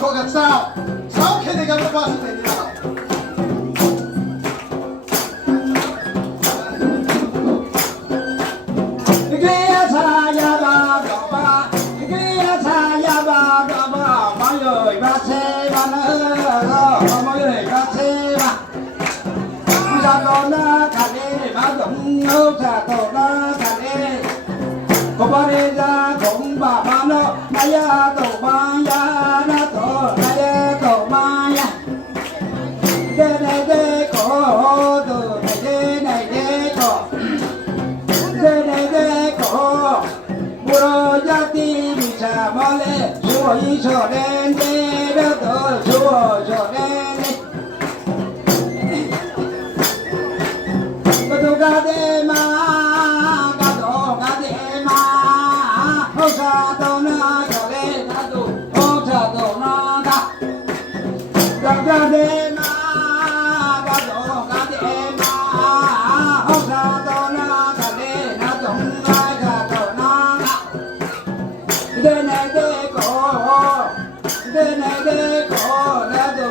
có gặp sao sau khi đi gặp nó qua sự tình nào kia xa ya ba gõ ba kia xa ya ba gõ ba mọi người ba xe ba nữa mọi người ba xe ba ra con na cả đi ba cũng ngâu cha tổ na cả đi có ba đi ra cũng ba nó na ya tổ ba ya na tổ na ya tổ ba ya đây đây đây có từ này đây có đây đây đây có bùa gia ti bị cha ba lệ chúa ý cho đen đen đó tổ chúa cho đen đen có tu ca đê ma ca tổ ca đê ma hô cha tổ na cho đen na tu hô cha tổ na ca đê ma ca tổ ca đê ma hô cha tổ na ca đê na tổng ai ca tổ na đây này đây có đây này đây có na tu